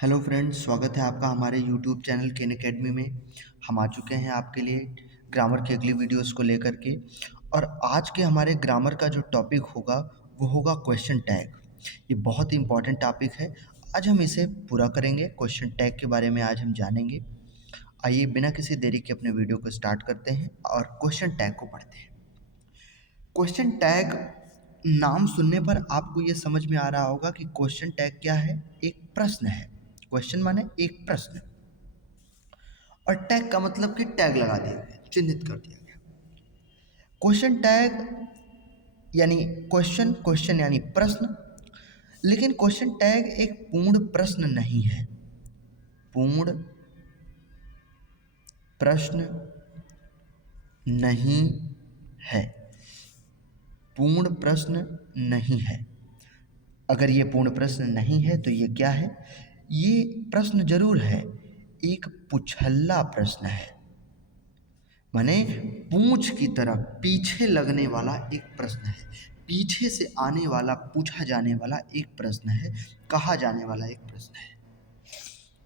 Hello friends, स्वागत है आपका हमारे यूट्यूब चैनल केन एकेडमी में। हम आ चुके हैं आपके लिए ग्रामर की अगली वीडियोस को लेकर के। और आज के हमारे ग्रामर का जो टॉपिक होगा वो होगा क्वेश्चन टैग। ये बहुत ही इंपॉर्टेंट टॉपिक है। आज हम इसे पूरा करेंगे। क्वेश्चन टैग के बारे में आज हम जानेंगे। आइए बिना किसी देरी के अपने वीडियो को स्टार्ट करते हैं और क्वेश्चन टैग को पढ़ते हैं। क्वेश्चन टैग नाम सुनने पर आपको ये समझ में आ रहा होगा कि क्वेश्चन टैग क्या है। एक प्रश्न है। क्वेश्चन माने एक प्रश्न, और टैग का मतलब कि टैग लगा दिया गया, चिन्हित कर दिया गया। क्वेश्चन टैग यानी क्वेश्चन, क्वेश्चन यानी प्रश्न। लेकिन क्वेश्चन टैग एक पूर्ण प्रश्न नहीं है। पूर्ण प्रश्न नहीं है। पूर्ण प्रश्न नहीं है। अगर ये पूर्ण प्रश्न नहीं है तो ये क्या है? ये प्रश्न जरूर है, एक पुछल्ला प्रश्न है। माने पूंछ की तरफ पीछे लगने वाला एक प्रश्न है। पीछे से आने वाला, पूछा जाने वाला एक प्रश्न है, कहा जाने वाला एक प्रश्न है।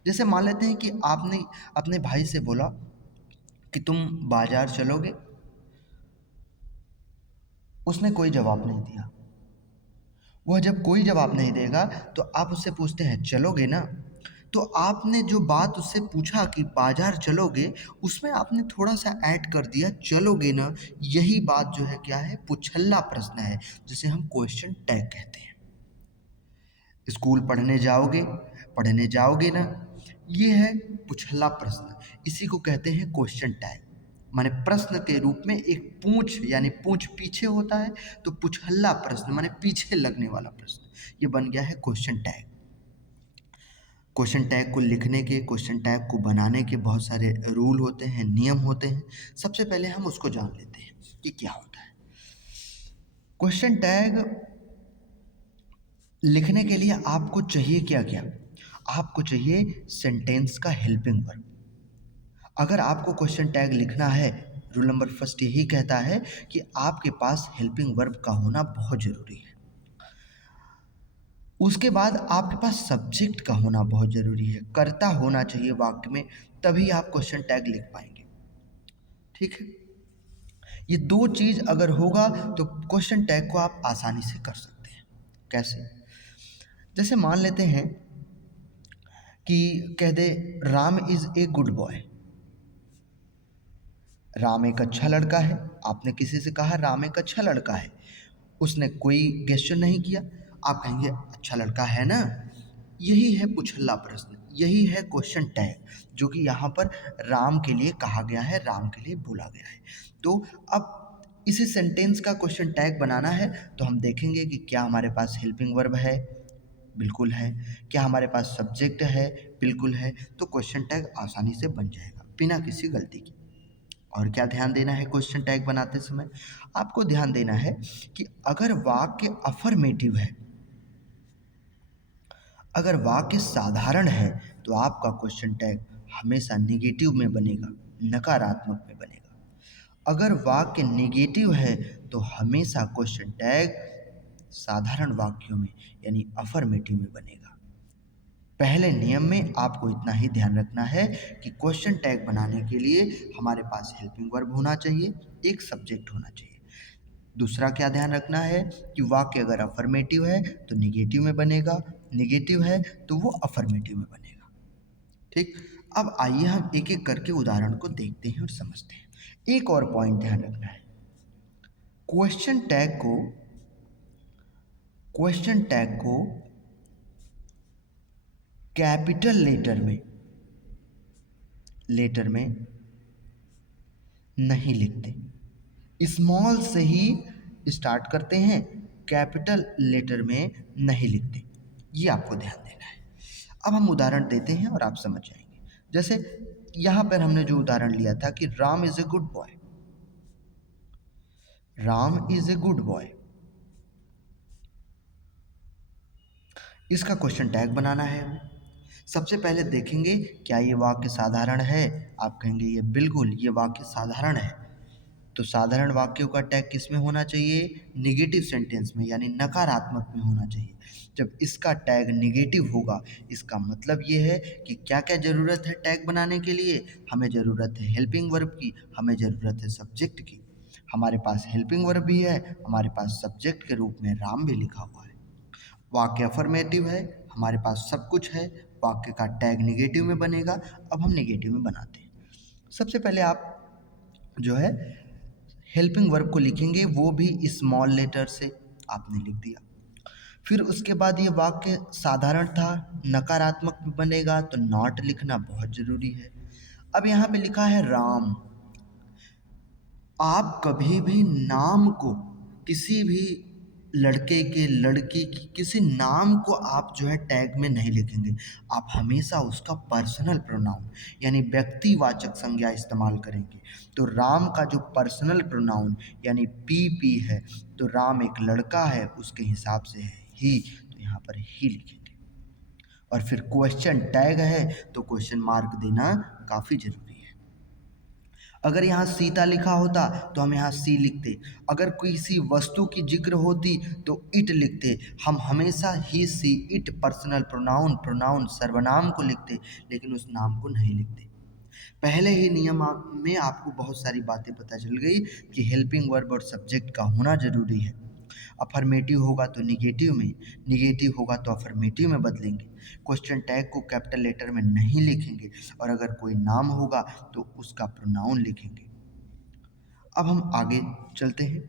जैसे मान लेते हैं कि आपने अपने भाई से बोला कि तुम बाजार चलोगे। उसने कोई जवाब नहीं दिया। वह जब कोई जवाब नहीं देगा तो आप उससे पूछते हैं चलोगे ना। तो आपने जो बात उससे पूछा कि बाजार चलोगे, उसमें आपने थोड़ा सा ऐड कर दिया चलोगे ना। यही बात जो है क्या है? पुछल्ला प्रश्न है, जिसे हम क्वेश्चन टैग कहते हैं। स्कूल पढ़ने जाओगे ना, ये है पुछल्ला प्रश्न। इसी को कहते हैं क्वेश्चन टैग। माने प्रश्न के रूप में एक पूंछ, यानी पूंछ पीछे होता है, तो पुछल्ला प्रश्न माने पीछे लगने वाला प्रश्न, ये बन गया है क्वेश्चन टैग। क्वेश्चन टैग को लिखने के, क्वेश्चन टैग को बनाने के बहुत सारे रूल होते हैं, नियम होते हैं। सबसे पहले हम उसको जान लेते हैं कि क्या होता है। क्वेश्चन टैग लिखने के लिए आपको चाहिए क्या क्या? आपको चाहिए सेंटेंस का हेल्पिंग वर्ब। अगर आपको क्वेश्चन टैग लिखना है, रूल नंबर फर्स्ट यही कहता है कि आपके पास हेल्पिंग वर्ब का होना बहुत जरूरी है। उसके बाद आपके पास सब्जेक्ट का होना बहुत ज़रूरी है, कर्ता होना चाहिए वाक्य में, तभी आप क्वेश्चन टैग लिख पाएंगे। ठीक है, ये दो चीज़ अगर होगा तो क्वेश्चन टैग को आप आसानी से कर सकते हैं। कैसे? जैसे मान लेते हैं कि कह दे Ram is a good boy. Ram एक अच्छा लड़का है। आपने किसी से कहा राम एक अच्छा लड़का है, उसने कोई क्वेश्चन नहीं किया, आप कहेंगे अच्छा लड़का है ना। यही है पुछल्ला प्रश्न, यही है क्वेश्चन टैग, जो कि यहाँ पर राम के लिए कहा गया है, राम के लिए बोला गया है। तो अब इसी सेंटेंस का क्वेश्चन टैग बनाना है, तो हम देखेंगे कि क्या हमारे पास हेल्पिंग वर्ब है, बिल्कुल है। क्या हमारे पास सब्जेक्ट है, बिल्कुल है। तो क्वेश्चन टैग आसानी से बन जाएगा बिना किसी गलती के। और क्या ध्यान देना है क्वेश्चन टैग बनाते समय? आपको ध्यान देना है कि अगर वाक्य अफर्मेटिव है, अगर वाक्य साधारण है, तो आपका क्वेश्चन टैग हमेशा नेगेटिव में बनेगा, नकारात्मक में बनेगा। अगर वाक्य नेगेटिव है तो हमेशा क्वेश्चन टैग साधारण वाक्यों में यानी अफर्मेटिव में बनेगा। पहले नियम में आपको इतना ही ध्यान रखना है कि क्वेश्चन टैग बनाने के लिए हमारे पास हेल्पिंग वर्ब होना चाहिए, एक सब्जेक्ट होना चाहिए। दूसरा क्या ध्यान रखना है कि वाक्य अगर अफर्मेटिव है तो निगेटिव में बनेगा, निगेटिव है तो वो अफर्मेटिव में बनेगा। ठीक, अब आइए हम एक एक करके उदाहरण को देखते हैं और समझते हैं। एक और पॉइंट ध्यान रखना है, क्वेश्चन टैग को क्वेश्चन टैग को कैपिटल लेटर में नहीं लिखते, स्मॉल से ही स्टार्ट करते हैं, कैपिटल लेटर में नहीं लिखते। ये आपको ध्यान देना है। अब हम उदाहरण देते हैं और आप समझ जाएंगे। जैसे यहाँ पर हमने जो उदाहरण लिया था कि Ram is a good boy. Ram is a good boy, इसका क्वेश्चन टैग बनाना है हमें। सबसे पहले देखेंगे क्या ये वाक्य साधारण है। आप कहेंगे ये बिल्कुल, ये वाक्य साधारण है। तो साधारण वाक्यों का टैग किस में होना चाहिए? निगेटिव सेंटेंस में, यानी नकारात्मक में होना चाहिए। जब इसका टैग निगेटिव होगा, इसका मतलब ये है कि क्या क्या ज़रूरत है टैग बनाने के लिए? हमें ज़रूरत है हेल्पिंग वर्ब की, हमें ज़रूरत है सब्जेक्ट की। हमारे पास हेल्पिंग वर्ब भी है, हमारे पास सब्जेक्ट के रूप में राम भी लिखा हुआ है। वाक्य अफर्मेटिव है, हमारे पास सब कुछ है, वाक्य का टैग निगेटिव में बनेगा। अब हम निगेटिव में बनाते हैं। सबसे पहले आप जो है हेल्पिंग वर्ब को लिखेंगे, वो भी स्मॉल लेटर से आपने लिख दिया। फिर उसके बाद ये वाक्य साधारण था, नकारात्मक में बनेगा तो नॉट लिखना बहुत ज़रूरी है। अब यहाँ पे लिखा है राम। आप कभी भी नाम को, किसी भी लड़के के, लड़की की किसी नाम को आप जो है टैग में नहीं लिखेंगे। आप हमेशा उसका पर्सनल प्रोनाउन यानी व्यक्तिवाचक संज्ञा इस्तेमाल करेंगे। तो राम का जो पर्सनल प्रोनाउन यानी पी है, तो राम एक लड़का है, उसके हिसाब से है ही, तो यहाँ पर ही लिखेंगे। और फिर क्वेश्चन टैग है तो क्वेश्चन मार्क देना काफ़ी जरूरी है। अगर यहाँ सीता लिखा होता तो हम यहाँ सी लिखते। अगर किसी वस्तु की जिक्र होती तो इट लिखते। हम हमेशा ही, सी, इट पर्सनल प्रोनाउन, प्रोनाउन सर्वनाम को लिखते, लेकिन उस नाम को नहीं लिखते। पहले ही नियम में आपको बहुत सारी बातें पता चल गई कि हेल्पिंग वर्ब और सब्जेक्ट का होना जरूरी है। अफर्मेटिव होगा तो निगेटिव में, निगेटिव होगा तो अफर्मेटिव में बदलेंगे। क्वेश्चन टैग को कैपिटल लेटर में नहीं लिखेंगे, और अगर कोई नाम होगा तो उसका प्रोनाउन लिखेंगे। अब हम आगे चलते हैं।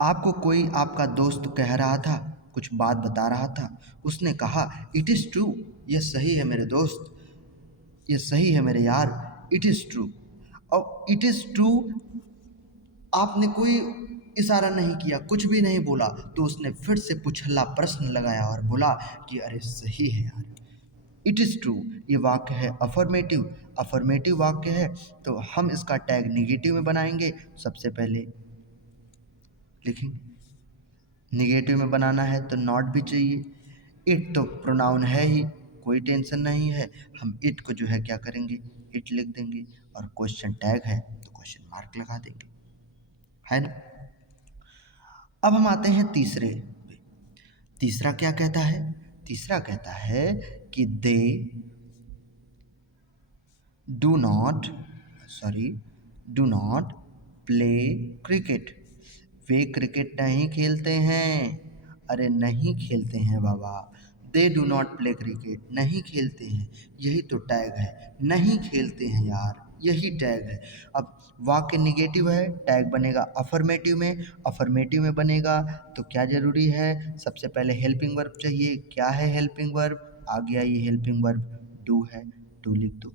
आपको कोई आपका दोस्त कह रहा था, कुछ बात बता रहा था, उसने कहा इट इज़ ट्रू, यह सही है मेरे दोस्त, ये सही है मेरे यार, इट इज़ ट्रू। और इट इज़ ट्रू, आपने कोई इशारा नहीं किया, कुछ भी नहीं बोला, तो उसने फिर से पुछल्ला प्रश्न लगाया और बोला कि अरे सही है यार, इट इज़ ट्रू। ये वाक्य है अफर्मेटिव, अफर्मेटिव वाक्य है, तो हम इसका टैग निगेटिव में बनाएंगे। सबसे पहले लिखेंगे, निगेटिव में बनाना है तो नॉट भी चाहिए। इट तो प्रोनाउन है ही, कोई टेंशन नहीं है, हम इट को जो है क्या करेंगे, इट लिख देंगे। और क्वेश्चन टैग है तो क्वेश्चन मार्क लगा देंगे, है ना। अब हम आते हैं तीसरे पे। तीसरा क्या कहता है? तीसरा कहता है कि they do not, sorry, do not play cricket. वे क्रिकेट नहीं खेलते हैं। अरे नहीं खेलते हैं बाबा, they do not play cricket, नहीं खेलते हैं, यही तो टैग है, नहीं खेलते हैं यार, यही टैग है। अब वाक्य निगेटिव है, टैग बनेगा अफर्मेटिव में, अफर्मेटिव में बनेगा तो क्या ज़रूरी है? सबसे पहले हेल्पिंग वर्ब चाहिए। क्या है हेल्पिंग वर्ब? आ गया ये हेल्पिंग वर्ब, डू है, डू लिख दो।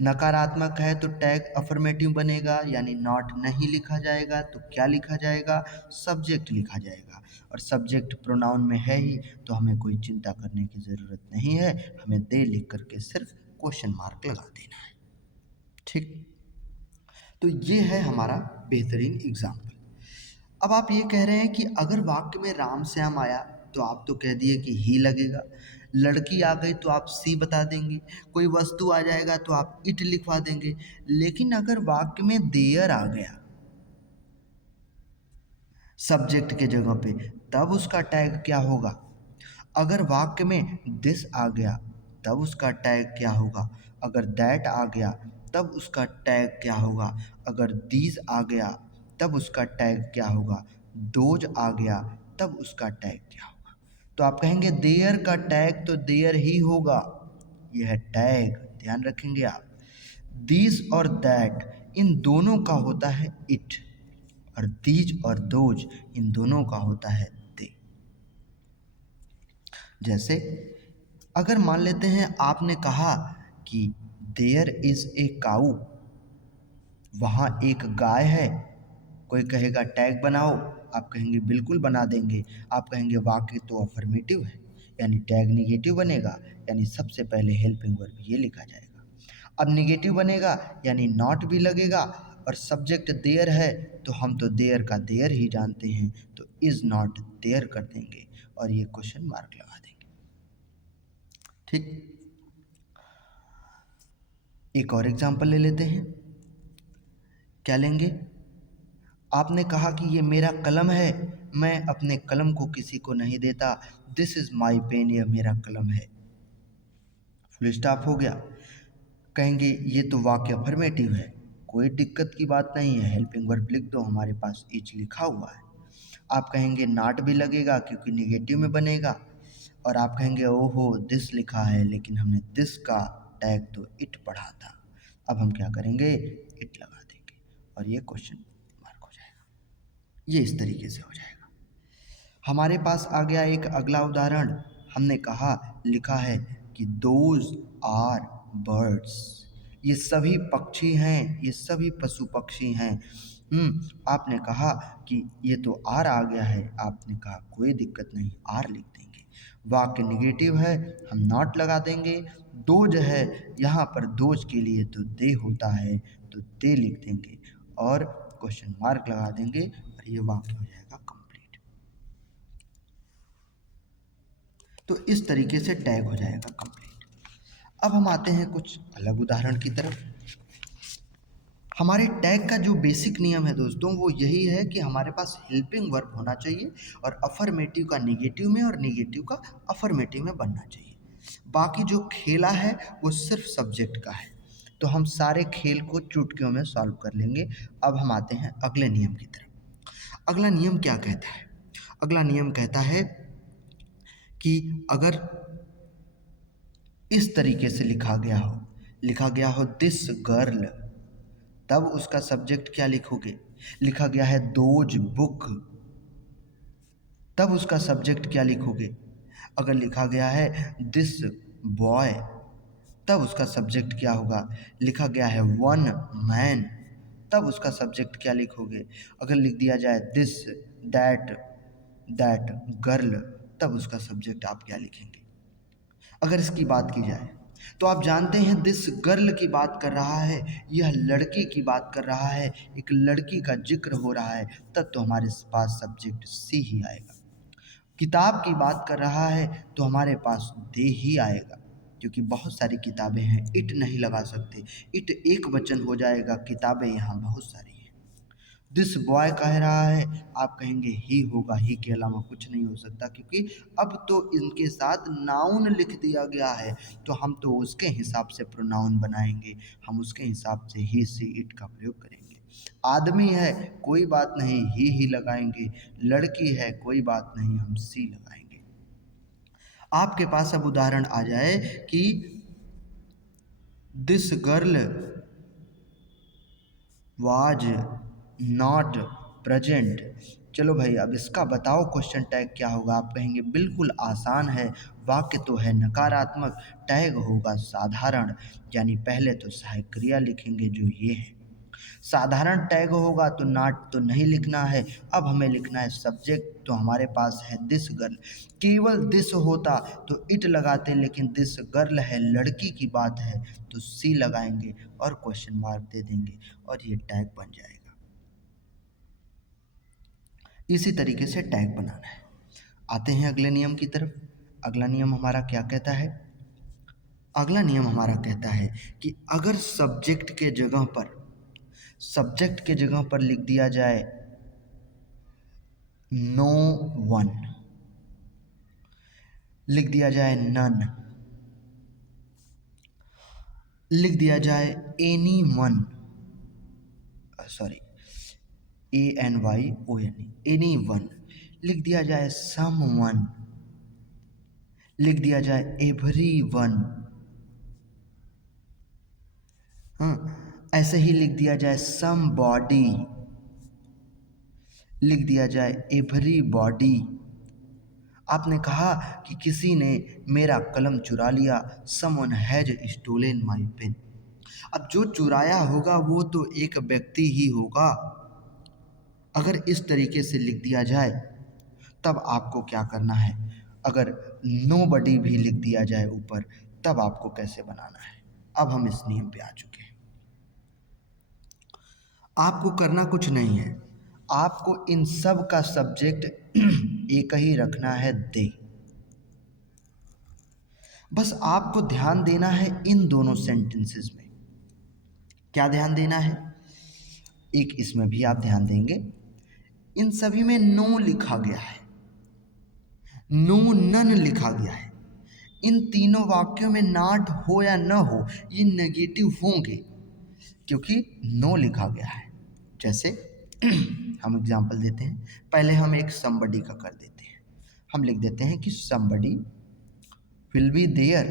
नकारात्मक है तो टैग अफर्मेटिव बनेगा, यानी नॉट नहीं लिखा जाएगा, तो क्या लिखा जाएगा? सब्जेक्ट लिखा जाएगा। और सब्जेक्ट प्रोनाउन में है ही, तो हमें कोई चिंता करने की ज़रूरत नहीं है, हमें दे लिख करके सिर्फ क्वेश्चन मार्क लगा देना है। ठीक, तो ये है हमारा बेहतरीन एग्जाम्पल। अब आप ये कह रहे हैं कि अगर वाक्य में राम श्याम आया तो आप तो कह दिए कि ही लगेगा, लड़की आ गई तो आप सी बता देंगे, कोई वस्तु आ जाएगा तो आप इट लिखवा देंगे। लेकिन अगर वाक्य में देयर आ गया सब्जेक्ट के जगह पे, तब उसका टैग क्या होगा? अगर वाक्य में दिस आ गया तब उसका टैग क्या होगा? अगर दैट आ गया तब उसका टैग क्या होगा? अगर दीज आ गया तब उसका टैग क्या होगा? दोज आ गया तब उसका टैग क्या होगा? तो आप कहेंगे देयर का टैग तो देयर ही होगा, यह है टैग, ध्यान रखेंगे आप। दीज और दैट इन दोनों का होता है इट, और दीज और दोज इन दोनों का होता है दे। जैसे अगर मान लेते हैं आपने कहा कि देयर इज ए काऊ, वहाँ एक गाय है, कोई कहेगा टैग बनाओ, आप कहेंगे बिल्कुल बना देंगे। आप कहेंगे वाक्य तो अफर्मेटिव है, यानी टैग निगेटिव बनेगा, यानी सबसे पहले हेल्पिंग वर्ब ये लिखा जाएगा। अब निगेटिव बनेगा यानी नॉट भी लगेगा, और सब्जेक्ट देयर है तो हम तो देयर का देयर ही जानते हैं, तो इज नॉट देयर कर देंगे और ये क्वेश्चन मार्क लगा देंगे। ठीक, एक और एग्जांपल ले लेते हैं। क्या लेंगे? आपने कहा कि ये मेरा कलम है, मैं अपने कलम को किसी को नहीं देता। दिस इज़ माई पेन, यह मेरा कलम है। फुल स्टॉप हो गया। कहेंगे ये तो वाक्य अफर्मेटिव है, कोई दिक्कत की बात नहीं है, हेल्पिंग वर्ब लिख दो, हमारे पास इच लिखा हुआ है। आप कहेंगे नॉट भी लगेगा क्योंकि निगेटिव में बनेगा, और आप कहेंगे ओहो दिस लिखा है, लेकिन हमने दिस का टैग तो इट पढ़ा था। अब हम क्या करेंगे? इट लगा देंगे और ये क्वेश्चन मार्क हो जाएगा। ये इस तरीके से हो जाएगा। हमारे पास आ गया एक अगला उदाहरण। हमने कहा, लिखा है कि दोज आर बर्ड्स, ये सभी पक्षी हैं, ये सभी पशु पक्षी हैं। आपने कहा कि ये तो आर आ गया है, आपने कहा कोई दिक्कत नहीं, आर लिख देंगे। वाक्य निगेटिव है, हम नॉट लगा देंगे। दोज है, यहाँ पर दोज के लिए तो दे होता है, तो दे लिख देंगे और क्वेश्चन मार्क लगा देंगे और ये वाक्य हो जाएगा कंप्लीट। तो इस तरीके से टैग हो जाएगा कंप्लीट। अब हम आते हैं कुछ अलग उदाहरण की तरफ। हमारे टैग का जो बेसिक नियम है दोस्तों, वो यही है कि हमारे पास हेल्पिंग वर्ब होना चाहिए और अफर्मेटिव का निगेटिव में और निगेटिव का अफर्मेटिव में बनना चाहिए। बाकी जो खेला है वो सिर्फ सब्जेक्ट का है, तो हम सारे खेल को चुटकियों में सॉल्व कर लेंगे। अब हम आते हैं अगले नियम की तरफ। अगला नियम क्या कहता है? अगला नियम कहता है कि अगर इस तरीके से लिखा गया हो दिस गर्ल, तब उसका सब्जेक्ट क्या लिखोगे? लिखा गया है दोज बुक, तब उसका सब्जेक्ट क्या लिखोगे? अगर लिखा गया है दिस बॉय, तब उसका सब्जेक्ट क्या होगा? लिखा गया है वन मैन, तब उसका सब्जेक्ट क्या लिखोगे? अगर लिख दिया जाए दिस दैट गर्ल, तब उसका सब्जेक्ट आप क्या लिखेंगे? अगर इसकी बात की जाए तो आप जानते हैं दिस गर्ल की बात कर रहा है, यह लड़की की बात कर रहा है, एक लड़की का जिक्र हो रहा है, तब तो हमारे पास सब्जेक्ट सी ही आएगा। किताब की बात कर रहा है तो हमारे पास दे ही आएगा, क्योंकि बहुत सारी किताबें हैं, इट नहीं लगा सकते, इट एक वचन हो जाएगा, किताबें यहाँ बहुत सारी हैं। दिस बॉय कह रहा है, आप कहेंगे ही होगा, ही के अलावा कुछ नहीं हो सकता, क्योंकि अब तो इनके साथ नाउन लिख दिया गया है, तो हम तो उसके हिसाब से प्रोनाउन बनाएंगे, हम उसके हिसाब से ही सी इट का प्रयोग करेंगे। आदमी है, कोई बात नहीं, ही लगाएंगे। लड़की है, कोई बात नहीं, हम सी लगाएंगे। आपके पास अब उदाहरण आ जाए कि this girl was not present. चलो भाई, अब इसका बताओ क्वेश्चन टैग क्या होगा? आप कहेंगे बिल्कुल आसान है, वाक्य तो है नकारात्मक, टैग होगा साधारण, यानी पहले तो सहायक क्रिया लिखेंगे जो ये है। साधारण टैग होगा तो नॉट तो नहीं लिखना है, अब हमें लिखना है सब्जेक्ट, तो हमारे पास है दिस गर्ल। केवल दिस होता तो इट लगाते, लेकिन दिस गर्ल है, लड़की की बात है, तो सी लगाएंगे और क्वेश्चन मार्क दे देंगे और ये टैग बन जाएगा। इसी तरीके से टैग बनाना है। आते हैं अगले नियम की तरफ। अगला नियम हमारा क्या कहता है? अगला नियम हमारा कहता है कि अगर सब्जेक्ट के जगह पर लिख दिया जाए नो वन, लिख दिया जाए नन, लिख दिया जाए any one, sorry ANYON, any one, लिख दिया जाए सम वन, लिख दिया जाए एवरी वन, हाँ, ऐसे ही लिख दिया जाए सम बॉडी, लिख दिया जाए एवरी बॉडी। आपने कहा कि किसी ने मेरा कलम चुरा लिया, someone has stolen my pen. अब जो चुराया होगा वो तो एक व्यक्ति ही होगा। अगर इस तरीके से लिख दिया जाए तब आपको क्या करना है? अगर नोबडी भी लिख दिया जाए ऊपर, तब आपको कैसे बनाना है? अब हम इस नियम पे आ चुके हैं। आपको करना कुछ नहीं है, आपको इन सब का सब्जेक्ट एक ही रखना है, दे। बस आपको ध्यान देना है इन दोनों सेंटेंसेस में। क्या ध्यान देना है? एक इसमें भी आप ध्यान देंगे, इन सभी में नो लिखा गया है, नो नन लिखा गया है। इन तीनों वाक्यों में नॉट हो या न हो, ये नेगेटिव होंगे क्योंकि नो लिखा गया है। जैसे हम एग्जांपल देते हैं, पहले हम एक somebody का कर देते हैं। हम लिख देते हैं कि somebody will be there,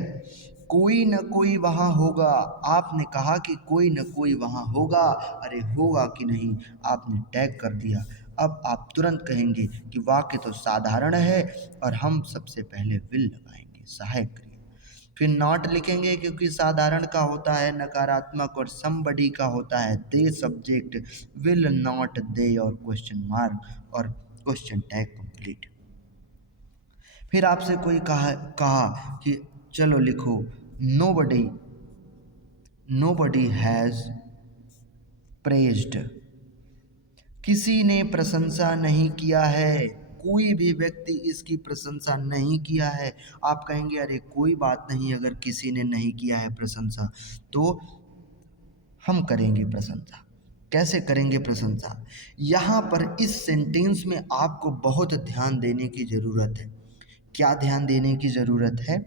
कोई न कोई वहाँ होगा। आपने कहा कि कोई न कोई वहाँ होगा, अरे होगा कि नहीं, आपने टैग कर दिया। अब आप तुरंत कहेंगे कि वाक्य तो साधारण है और हम सबसे पहले विल लगाएंगे, सहायक क्रिया। फिर नॉट लिखेंगे क्योंकि साधारण का होता है नकारात्मक और समबडी का होता है दे सब्जेक्ट, विल नॉट दे और क्वेश्चन मार्क और क्वेश्चन टैग कंप्लीट। फिर आपसे कोई कहा कि चलो लिखो नोबडी हैज़ प्रेज्ड, किसी ने प्रशंसा नहीं किया है, कोई भी व्यक्ति इसकी प्रशंसा नहीं किया है। आप कहेंगे अरे कोई बात नहीं, अगर किसी ने नहीं किया है प्रशंसा तो हम करेंगे प्रशंसा। कैसे करेंगे प्रशंसा? यहाँ पर इस सेंटेंस में आपको बहुत ध्यान देने की ज़रूरत है। क्या ध्यान देने की ज़रूरत है?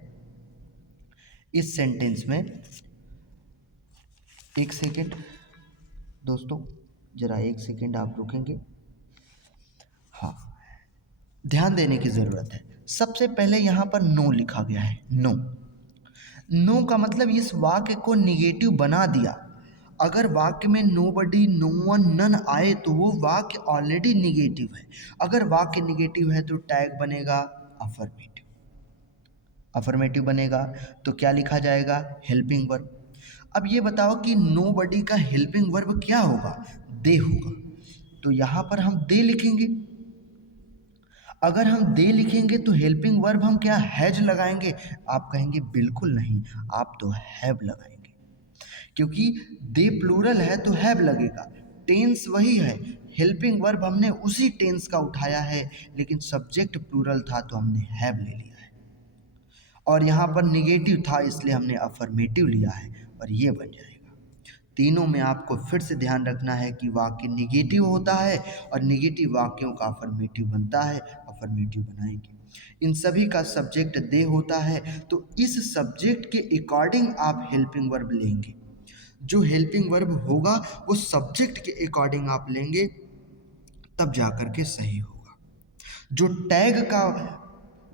इस सेंटेंस में, एक सेकेंड दोस्तों, ज़रा एक सेकेंड आप रुकेंगे। हाँ, ध्यान देने की ज़रूरत है। सबसे पहले यहाँ पर नो लिखा गया है, नो। नो का मतलब इस वाक्य को निगेटिव बना दिया। अगर वाक्य में नोबडी, नो वन, नन आए तो वो वाक्य ऑलरेडी निगेटिव है। अगर वाक्य निगेटिव है तो टैग बनेगा अफर्मेटिव। अफर्मेटिव बनेगा तो क्या लिखा जाएगा? Helping verb. अब ये बताओ कि नोबडी का हेल्पिंग वर्ब क्या होगा? दे होगा। तो यहाँ पर हम दे लिखेंगे। अगर हम दे लिखेंगे तो हेल्पिंग वर्ब हम क्या हैज लगाएंगे? आप कहेंगे बिल्कुल नहीं, आप तो हैव लगाएंगे, क्योंकि दे प्लूरल है तो हैव लगेगा। टेंस वही है, हेल्पिंग वर्ब हमने उसी टेंस का उठाया है, लेकिन सब्जेक्ट प्लूरल था तो हमने हैव ले लिया है, और यहाँ पर निगेटिव था इसलिए हमने अफर्मेटिव लिया है, और ये बन जाएगा। तीनों में आपको फिर से ध्यान रखना है कि वाक्य निगेटिव होता है और निगेटिव वाक्यों का अफर्मेटिव बनता है, अफर्मेटिव बनाएंगे। इन सभी का सब्जेक्ट दे होता है, तो इस सब्जेक्ट के अकॉर्डिंग आप हेल्पिंग वर्ब लेंगे। जो हेल्पिंग वर्ब होगा वो सब्जेक्ट के अकॉर्डिंग आप लेंगे, तब जाकर के सही होगा। जो टैग का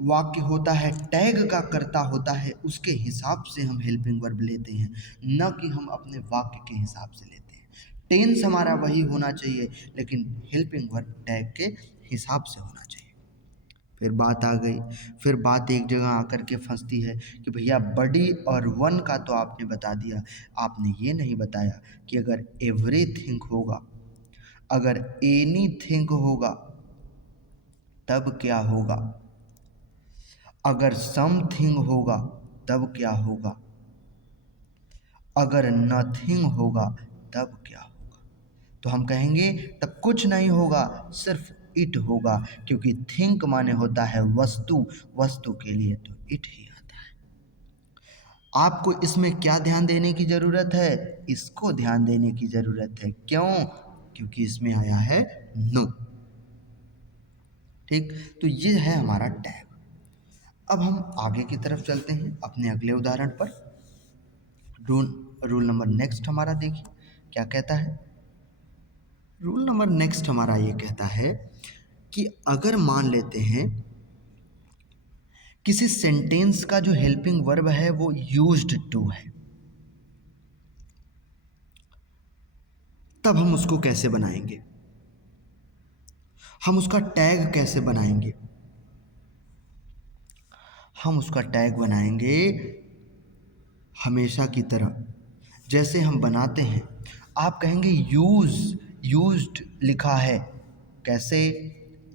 वाक्य होता है, टैग का कर्ता होता है, उसके हिसाब से हम हेल्पिंग वर्ब लेते हैं, न कि हम अपने वाक्य के हिसाब से लेते हैं। टेंस हमारा वही होना चाहिए, लेकिन हेल्पिंग वर्ब टैग के हिसाब से होना चाहिए। फिर बात आ गई, फिर बात एक जगह आकर के फंसती है कि भैया बडी और वन का तो आपने बता दिया, आपने ये नहीं बताया कि अगर एवरीथिंग होगा, अगर एनीथिंग होगा तब क्या होगा, अगर समथिंग होगा तब क्या होगा, अगर नथिंग होगा तब क्या होगा। तो हम कहेंगे तब कुछ नहीं होगा, सिर्फ इट होगा, क्योंकि थिंक माने होता है वस्तु, वस्तु के लिए तो इट ही आता है। आपको इसमें क्या ध्यान देने की ज़रूरत है? इसको ध्यान देने की ज़रूरत है। क्यों? क्योंकि इसमें आया है नो। ठीक, तो ये है हमारा टैग। अब हम आगे की तरफ चलते हैं अपने अगले उदाहरण पर। रूल नंबर नेक्स्ट हमारा देखिए क्या कहता है। रूल नंबर नेक्स्ट हमारा ये कहता है कि अगर मान लेते हैं किसी सेंटेंस का जो हेल्पिंग वर्ब है वो यूज्ड टू है, तब हम उसको कैसे बनाएंगे? हम उसका टैग कैसे बनाएंगे? हम उसका टैग बनाएंगे हमेशा की तरह जैसे हम बनाते हैं। आप कहेंगे यूज्ड लिखा है, कैसे?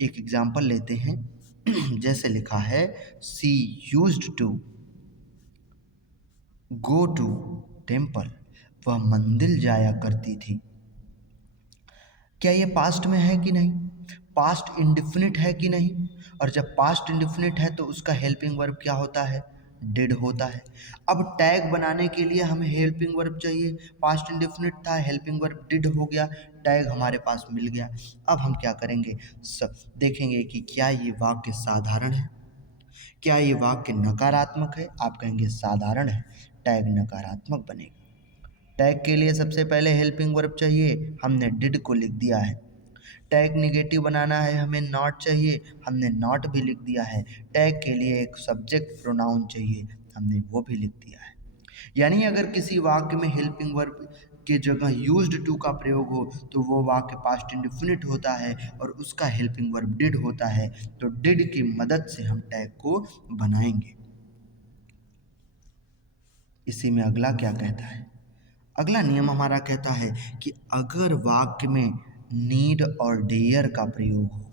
एक एग्जांपल लेते हैं। जैसे लिखा है she used to go to temple, वह मंदिर जाया करती थी। क्या ये पास्ट में है कि नहीं? पास्ट इंडेफिनिट है कि नहीं? और जब पास्ट इंडेफिनिट है तो उसका हेल्पिंग वर्ब क्या होता है? डिड होता है। अब टैग बनाने के लिए हमें हेल्पिंग वर्ब चाहिए, पास्ट इंडेफिनिट था, हेल्पिंग वर्ब डिड हो गया, टैग हमारे पास मिल गया। अब हम क्या करेंगे, सब देखेंगे कि क्या ये वाक्य साधारण है, क्या ये वाक्य नकारात्मक है। आप कहेंगे साधारण है, टैग नकारात्मक बनेगा। टैग के लिए सबसे पहले हेल्पिंग वर्ब चाहिए, हमने डिड को लिख दिया है। टैग निगेटिव बनाना है, हमें नॉट चाहिए, हमने नॉट भी लिख दिया है। टैग के लिए एक सब्जेक्ट प्रोनाउन चाहिए, हमने वो भी लिख दिया है। यानी अगर किसी वाक्य में हेल्पिंग वर्ब के जगह यूज्ड टू का प्रयोग हो तो वो वाक्य पास्ट इंडेफिनिट होता है और उसका हेल्पिंग वर्ब डिड होता है। तो डिड की मदद से हम टैग को बनाएंगे। इसी में अगला क्या कहता है, अगला नियम हमारा कहता है कि अगर वाक्य में नीड और डेयर का प्रयोग हो,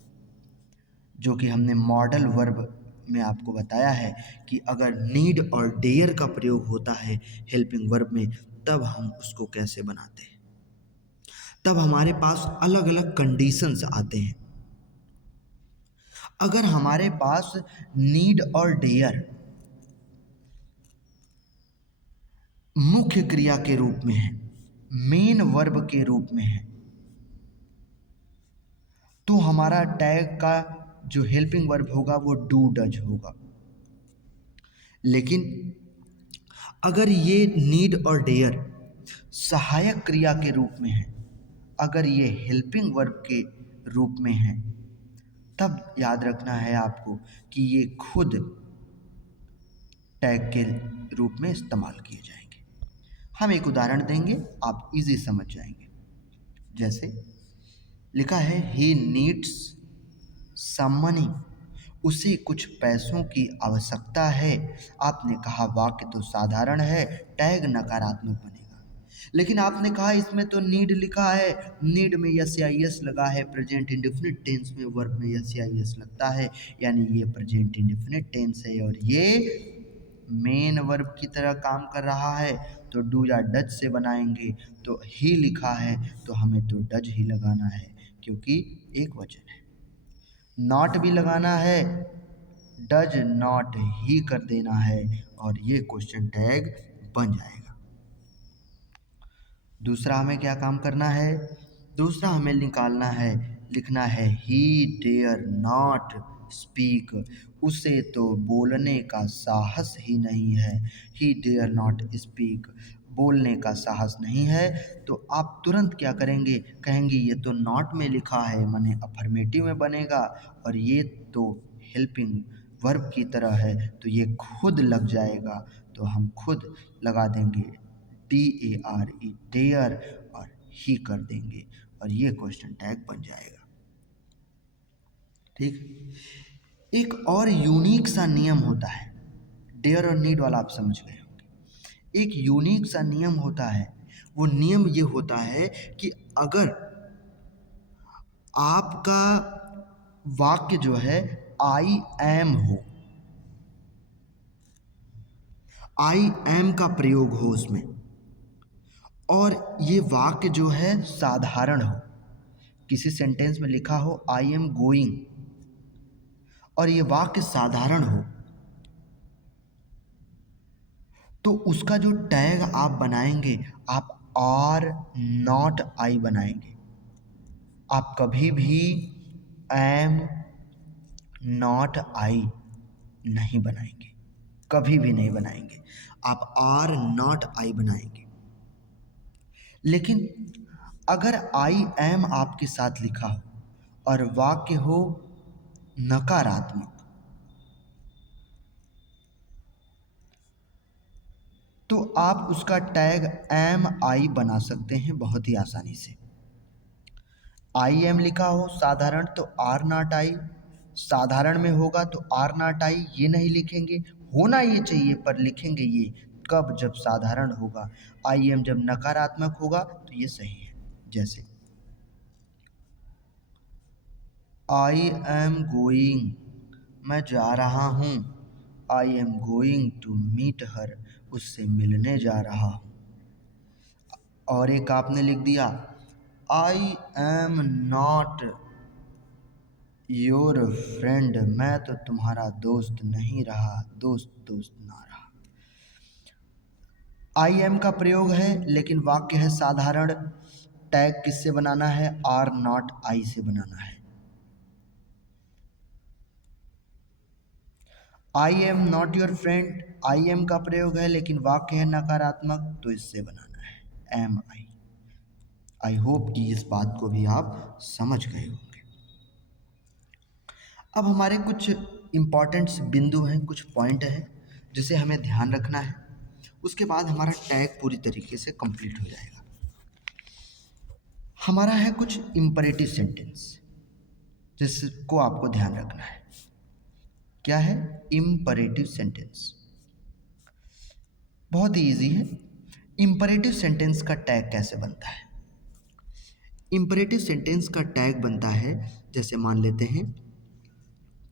जो कि हमने मॉडल वर्ब में आपको बताया है कि अगर नीड और डेयर का प्रयोग होता है हेल्पिंग वर्ब में, तब हम उसको कैसे बनाते हैं। तब हमारे पास अलग अलग कंडीशंस आते हैं। अगर हमारे पास नीड और डेयर मुख्य क्रिया के रूप में है, मेन वर्ब के रूप में है, तो हमारा टैग का जो हेल्पिंग वर्ब होगा वो डू डज होगा। लेकिन अगर ये नीड और डेयर सहायक क्रिया के रूप में है, अगर ये हेल्पिंग वर्ब के रूप में है, तब याद रखना है आपको कि ये खुद टैग के रूप में इस्तेमाल किए जाएंगे। हम एक उदाहरण देंगे, आप इजी समझ जाएंगे। जैसे लिखा है ही नीड्स सम मनी, उसे कुछ पैसों की आवश्यकता है। आपने कहा वाक्य तो साधारण है, टैग नकारात्मक बनेगा। लेकिन आपने कहा इसमें तो नीड लिखा है, नीड में यस या यस लगा है, प्रेजेंट इंडेफिनिट टेंस में वर्ब में यस या यस लगता है, यानी ये प्रेजेंट इंडेफिनिट टेंस है और ये मेन वर्ब की तरह काम कर रहा है। तो डू या डज से बनाएंगे, तो ही लिखा है तो हमें तो डज ही लगाना है क्योंकि एक वचन है। नॉट भी लगाना है, डज नॉट ही कर देना है और ये क्वेश्चन टैग बन जाएगा। दूसरा हमें क्या काम करना है, दूसरा हमें निकालना है, लिखना है ही डेयर नॉट स्पीक, उसे तो बोलने का साहस ही नहीं है। ही डेयर नॉट स्पीक, बोलने का साहस नहीं है। तो आप तुरंत क्या करेंगे, कहेंगे ये तो नॉट में लिखा है, माने अफर्मेटिव में बनेगा, और ये तो हेल्पिंग वर्ब की तरह है तो ये खुद लग जाएगा। तो हम खुद लगा देंगे DARE डेयर और ही कर देंगे और ये क्वेश्चन टैग बन जाएगा। ठीक। एक और यूनिक सा नियम होता है, डेयर और नीड वाला आप समझ गए होंगे। एक यूनिक सा नियम होता है, वो नियम ये होता है कि अगर आपका वाक्य जो है आई एम हो, आई एम का प्रयोग हो उसमें, और ये वाक्य जो है साधारण हो, किसी सेंटेंस में लिखा हो आई एम गोइंग और ये वाक्य साधारण हो, तो उसका जो टैग आप बनाएंगे, आप आर नॉट आई बनाएंगे। आप कभी भी एम नॉट आई नहीं बनाएंगे, कभी भी नहीं बनाएंगे, आप आर नॉट आई बनाएंगे। लेकिन अगर आई एम आपके साथ लिखा हो और वाक्य हो नकारात्मक, तो आप उसका टैग एम आई बना सकते हैं बहुत ही आसानी से। आई एम लिखा हो साधारण तो आर नॉट आई, साधारण में होगा तो आर नॉट आई ये नहीं लिखेंगे, होना ये चाहिए पर लिखेंगे ये कब, जब साधारण होगा। आई एम जब नकारात्मक होगा तो ये सही है। जैसे आई एम गोइंग, मैं जा रहा हूँ, I am going to meet her, उससे मिलने जा रहा हूँ। और एक आपने लिख दिया I am not your friend, मैं तो तुम्हारा दोस्त नहीं रहा, दोस्त दोस्त ना रहा। आई एम का प्रयोग है लेकिन वाक्य है साधारण। टैग किससे बनाना है? आर नॉट आई से बनाना है। I am not your friend, I am का प्रयोग है लेकिन वाक्य है नकारात्मक, तो इससे बनाना है एम आई। आई होप कि इस बात को भी आप समझ गए होंगे। अब हमारे कुछ इंपॉर्टेंट बिंदु हैं, कुछ पॉइंट हैं जिसे हमें ध्यान रखना है। उसके बाद हमारा टैग पूरी तरीके से कंप्लीट हो जाएगा। हमारा है कुछ इंपरेटिव सेंटेंस जिसको आपको ध्यान रखना है। क्या है? Imperative sentence. बहुत ही ईजी है। इंपरेटिव सेंटेंस का टैग कैसे बनता है? इंपरेटिव सेंटेंस का टैग बनता है, जैसे मान लेते हैं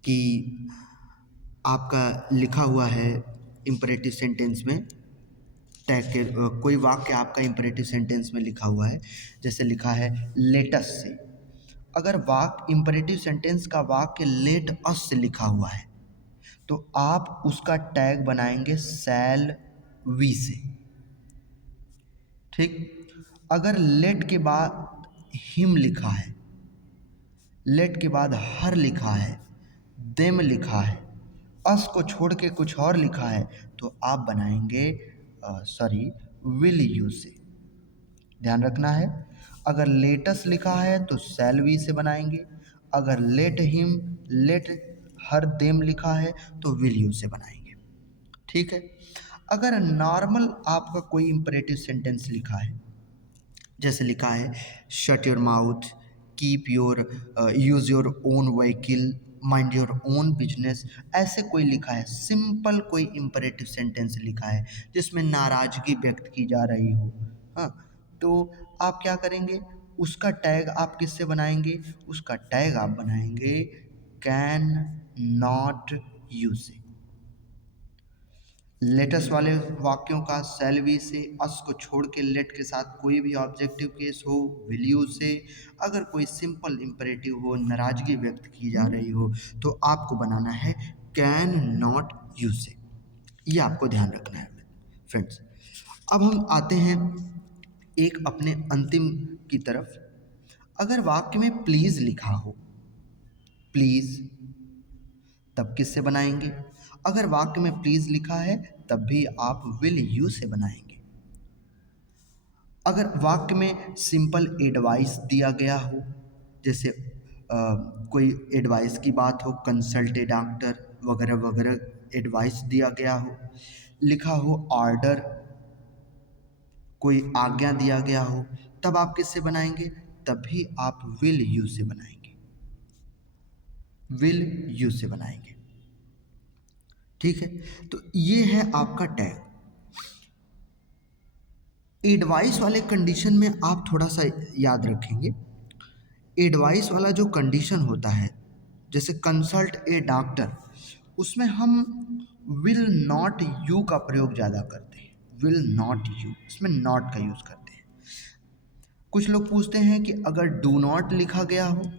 कि आपका लिखा हुआ है इंपरेटिव सेंटेंस में टैग के कोई वाक्य आपका इंपरेटिव सेंटेंस में लिखा हुआ है, जैसे लिखा है लेट अस से। अगर वाक्य इंपरेटिव सेंटेंस का वाक्य लेट अस से लिखा हुआ है तो आप उसका टैग बनाएंगे शैल वी से। ठीक। अगर लेट के बाद हिम लिखा है, लेट के बाद हर लिखा है, देम लिखा है, अस को छोड़ के कुछ और लिखा है, तो आप बनाएंगे विल यू से। ध्यान रखना है। अगर लेटस लिखा है तो शैल वी से बनाएंगे। अगर let him, let her, them लिखा है तो विल यू से बनाएंगे। ठीक है। अगर नॉर्मल आपका कोई इंपरेटिव सेंटेंस लिखा है, जैसे लिखा है shut your mouth, keep your, use your own vehicle, mind your own business, ऐसे कोई लिखा है, सिंपल कोई इंपरेटिव सेंटेंस लिखा है जिसमें नाराज़गी व्यक्त की जा रही हो, हाँ, तो आप क्या करेंगे? उसका टैग आप किससे बनाएंगे? उसका टैग आप बनाएंगे कैन नॉट यू से। लेटस वाले वाक्यों का शैल वी से, अस को छोड़ के लेट के साथ कोई भी ऑब्जेक्टिव केस हो विल यू से। अगर कोई सिंपल इंपरेटिव हो, नाराजगी व्यक्त की जा रही हो, तो आपको बनाना है कैन नॉट यू से। ये आपको ध्यान रखना है फ्रेंड्स। अब हम आते हैं एक अपने अंतिम की तरफ। अगर वाक्य में प्लीज़ लिखा हो, प्लीज़, तब किससे बनाएंगे? अगर वाक्य में प्लीज़ लिखा है तब भी आप विल यू से बनाएंगे। अगर वाक्य में सिंपल एडवाइस दिया गया हो, जैसे कोई एडवाइस की बात हो, कंसल्ट ए डॉक्टर वगैरह वगैरह एडवाइस दिया गया हो, लिखा हो ऑर्डर, कोई आज्ञा दिया गया हो, तब आप किससे बनाएंगे? तब भी आप विल यू से बनाएंगे, विल यू से बनाएंगे। ठीक है। तो ये है आपका टैग। एडवाइस वाले कंडीशन में आप थोड़ा सा याद रखेंगे। एडवाइस वाला जो कंडीशन होता है, जैसे कंसल्ट ए डॉक्टर, उसमें हम विल नॉट यू का प्रयोग ज़्यादा करते हैं। विल नॉट यू, इसमें नॉट का यूज़ करते हैं। कुछ लोग पूछते हैं कि अगर डू नॉट लिखा गया हो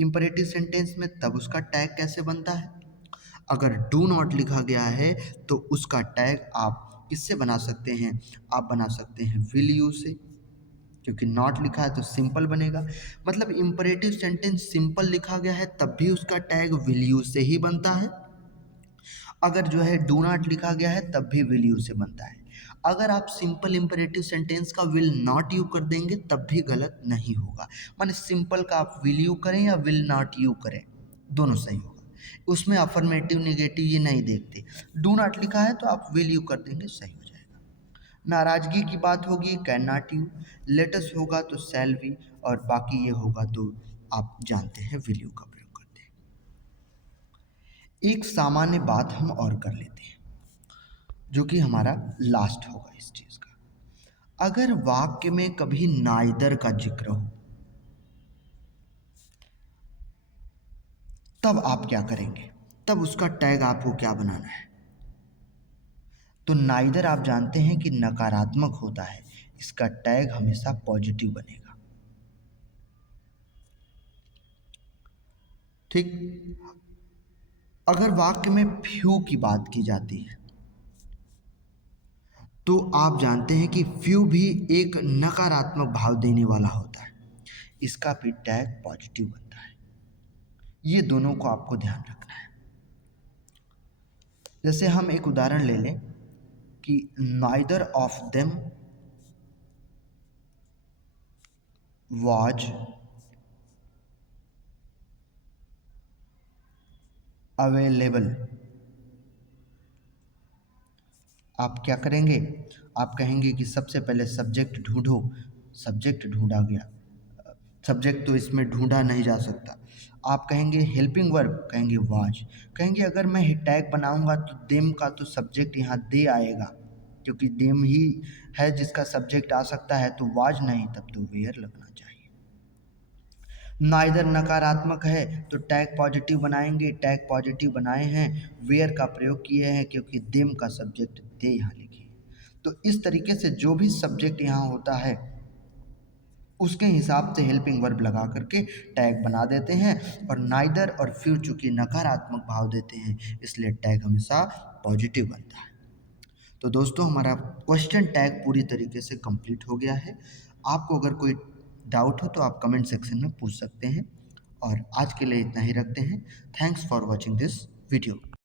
इंपरेटिव सेंटेंस में, तब उसका टैग कैसे बनता है? अगर डू नॉट लिखा गया है तो उसका टैग आप किससे बना सकते हैं? आप बना सकते हैं विल यू से, क्योंकि नॉट लिखा है तो सिंपल बनेगा। मतलब इंपरेटिव सेंटेंस सिंपल लिखा गया है तब भी उसका टैग विल यू से ही बनता है। अगर जो है डू नॉट लिखा गया है तब भी विल यू से बनता है। अगर आप सिंपल इंपरेटिव सेंटेंस का विल नॉट यू कर देंगे तब भी गलत नहीं होगा। माने सिंपल का आप विल यू करें या विल नॉट यू करें, दोनों सही होगा। उसमें अफर्मेटिव निगेटिव ये नहीं देखते। डू नॉट लिखा है तो आप विल यू कर देंगे, सही हो जाएगा। नाराजगी की बात होगी कैन नॉट यू, लेटस होगा तो शैल वी, और बाकी ये होगा तो आप जानते हैं विल यू का प्रयोग करते हैं। एक सामान्य बात हम और कर लेते हैं जो कि हमारा लास्ट होगा इस चीज़ का। अगर वाक्य में कभी नाइदर का जिक्र हो तब आप क्या करेंगे? तब उसका टैग आपको क्या बनाना है? तो नाइदर आप जानते हैं कि नकारात्मक होता है, इसका टैग हमेशा पॉजिटिव बनेगा। ठीक। अगर वाक्य में फ्यू की बात की जाती है तो आप जानते हैं कि फ्यू भी एक नकारात्मक भाव देने वाला होता है, इसका भी टैग पॉजिटिव बनता है। ये दोनों को आपको ध्यान रखना है। जैसे हम एक उदाहरण ले लें कि neither of them was available. आप क्या करेंगे? आप कहेंगे कि सबसे पहले सब्जेक्ट ढूंढो। सब्जेक्ट ढूंढा गया, सब्जेक्ट तो इसमें ढूंढा नहीं जा सकता। आप कहेंगे हेल्पिंग वर्ब, कहेंगे वाज। कहेंगे अगर मैं टैग बनाऊंगा तो देम का तो सब्जेक्ट यहाँ दे आएगा, क्योंकि देम ही है जिसका सब्जेक्ट आ सकता है, तो वाज नहीं, तब तो वेयर लगना चाहिए। नाइदर नकारात्मक है तो टैग पॉजिटिव बनाएंगे। टैग पॉजिटिव बनाए हैं, वेयर का प्रयोग किए हैं क्योंकि देम का सब्जेक्ट दे यहाँ लिखे। तो इस तरीके से जो भी सब्जेक्ट यहाँ होता है उसके हिसाब से हेल्पिंग वर्ब लगा करके टैग बना देते हैं। और नाइदर और फ्यू चूंकि नकारात्मक भाव देते हैं इसलिए टैग हमेशा पॉजिटिव बनता है। तो दोस्तों हमारा क्वेश्चन टैग पूरी तरीके से कंप्लीट हो गया है। आपको अगर कोई डाउट हो तो आप कमेंट सेक्शन में पूछ सकते हैं। और आज के लिए इतना ही रखते हैं। Thanks for watching this video.